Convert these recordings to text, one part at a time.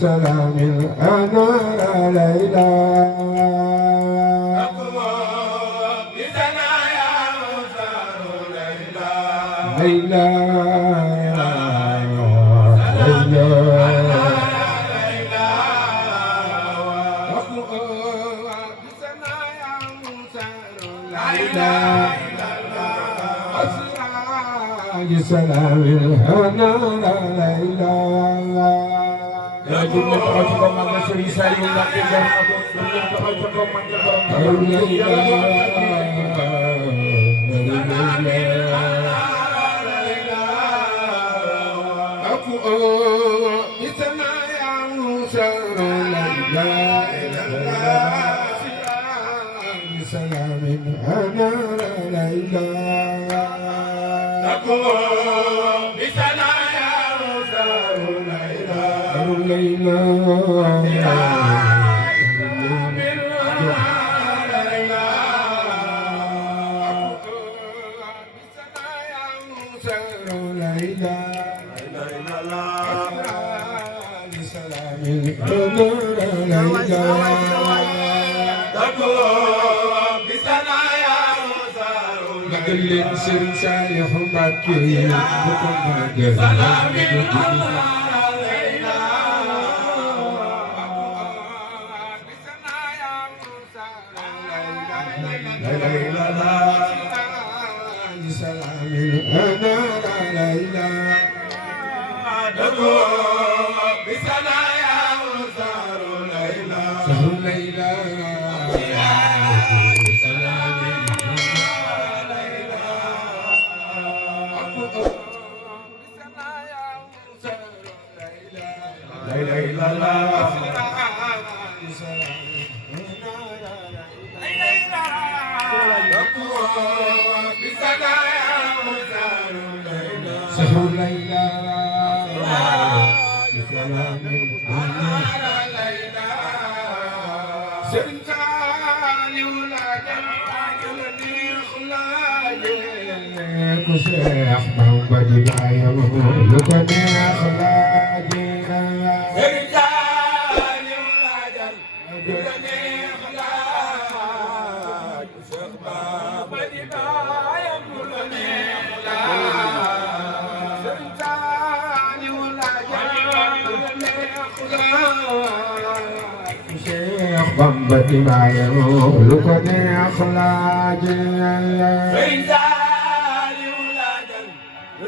سلام أنا ليلى ليلى سلام أنا ليلى Ya jumlah tokoh tokoh mangga Sri Sayu Laki dan jumlah tokoh tokoh mangga aku di sana yang salamin ana laila aku di sana yang ليلى Magelin Serigne Saliou Mbacké Bamba di bayo lu ko neex laaje lu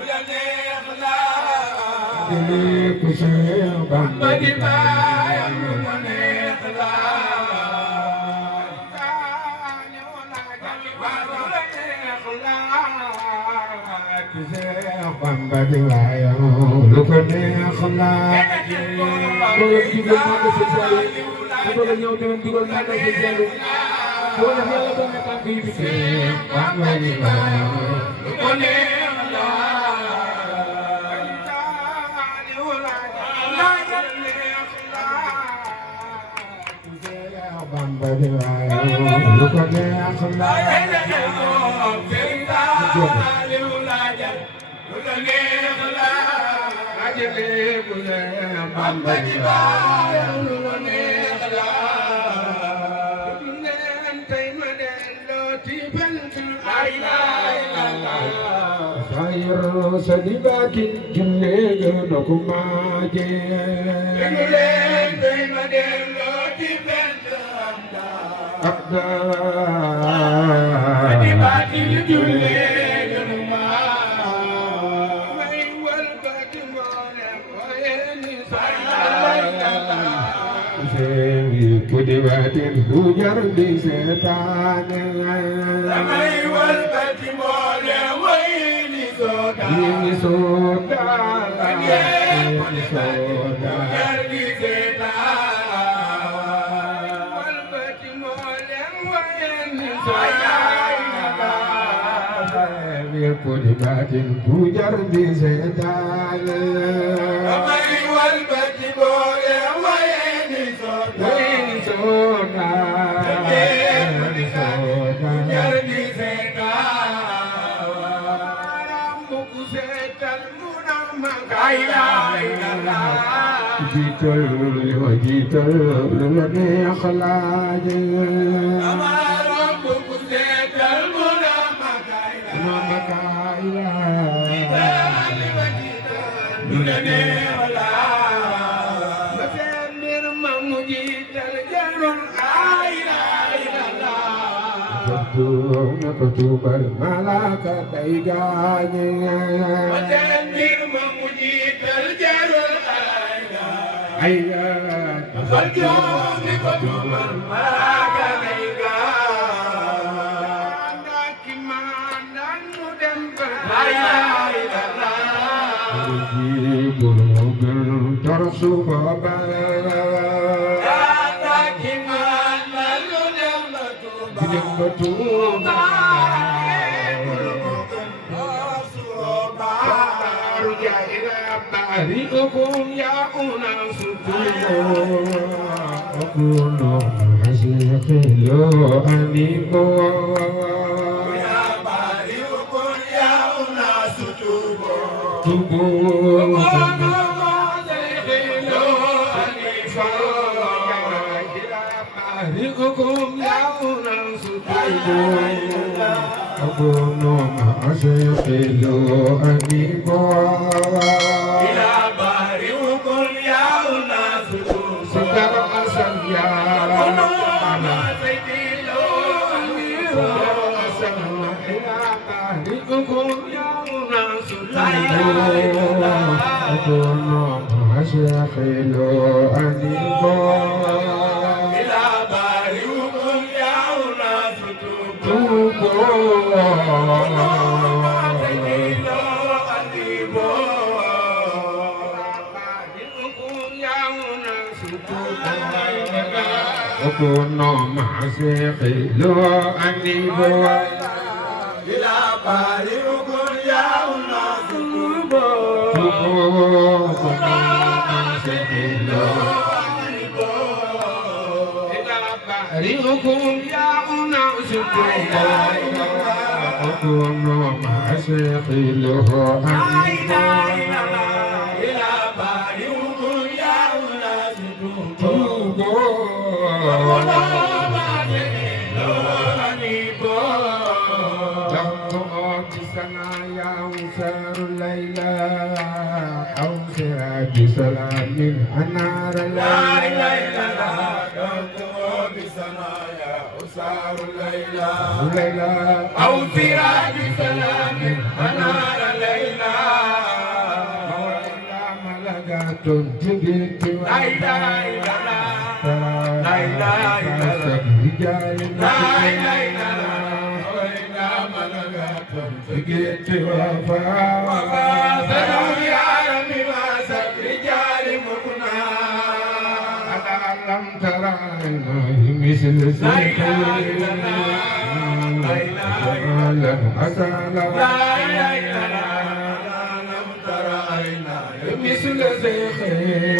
la neex laaje ku Seex Bamba di bayo lu ko neex laaje Seex Bamba di bayo lu ko neex laaje Aku lagi ñëw tamit dugal naa ko ci jëlu boo def yàlla doon na tànk yi bi wax nga ni ma ko neex la Bamba di waaye lu ko neex la Bamba di baayam lu la neex la tey ma delloo ci bant ay laay la sayr sadibaki jinne gëna ko maaje ñu leen tey ma delloo ci bant abda sadibaki jinne gëna may wal bati moole wayeni Kudibatin hujar di setan Ramai wal bati mole waini soda Ini soda Ini soda Hujar di setan Wal bati mole waini soda Kudibatin hujar di setan Ramai wal bati mole waini soda Jital lu la neex laaj amaram bu seetal mu na makay lu la neex laaj ba seen mbir ma mu jital jarul ay la na ko tubar malaka day gaañe ba seen mbir ma mu jital jarul Ayya, Saljon di kotuman maganaiga. Andaki mandan mudem beraya ila. Uji bulugul tersubaba. Andaki mandan mudem bertuba. Mudem bertuba. Arikum ya unas Akuno hasililo animo Ya barikum ya unas tubo Akuno hasililo animo Arikum ya unas tubo Akuno hasililo animo Asyakhilu animo ila bariukum yauna tutubo Asyakhilu animo bariukum yauna tutubo Okuno masyakhilu animo ila bariukum yauna tutubo Rihukum ya unasukum Akuno masyakhiluhu animo Ila barihukum ya unasukum Akuno masyakhiluhu animo Jamtu obisana ya usarul layla Awsira bisalamin anar layla ليلى أو سراج سلام أنار ليلى مولانا ملكات جبت لا إله إلا الله لا إله إلا الله لا إله إلا الله مولانا ملكات جبت وفاء يا ربي ما سب رجال مكنا ألم ترى مثل سيدنا مثل زيخي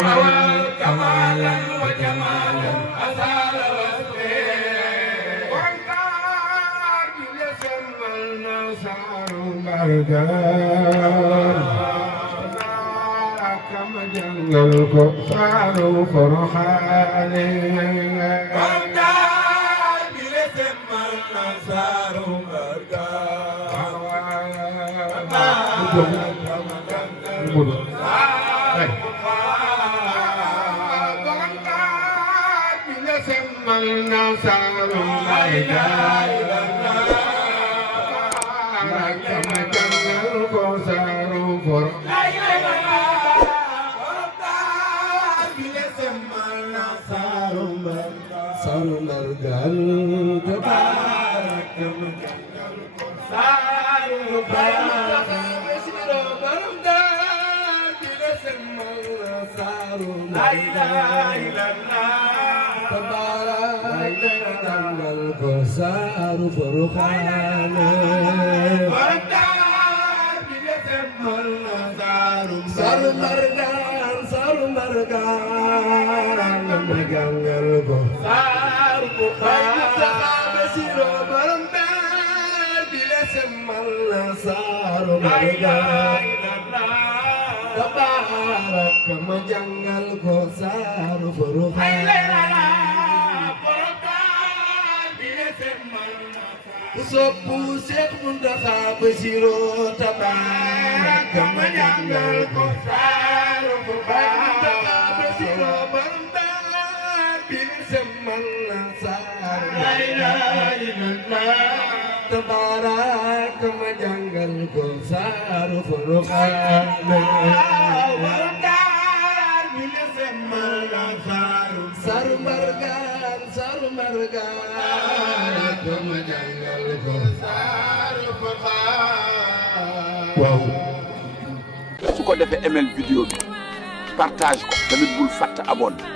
كمالا وجمالا أزال وسبي وانتاج لسم النصار بردان jàngal ko saaru Porokhane Saru Porokhane saru margan nama jàngal ko saru Porokhane siro borom dar bi le semmal saru margan tabarak ma jàngal ko saru Porokhane soppu Seex Muntaxa Basiru tabarak ma jàngal ko saaru Muntaxa Basiru bandar bi semmal saaru la ilaha illallah tabarak ma jàngal ko saaru Porokhane bandar bi semmal saaru saru margan ma jàngal ko saaru Porokhane waaw su ko defee aimer vidéo bi partage ko tamit bul fàtte abonné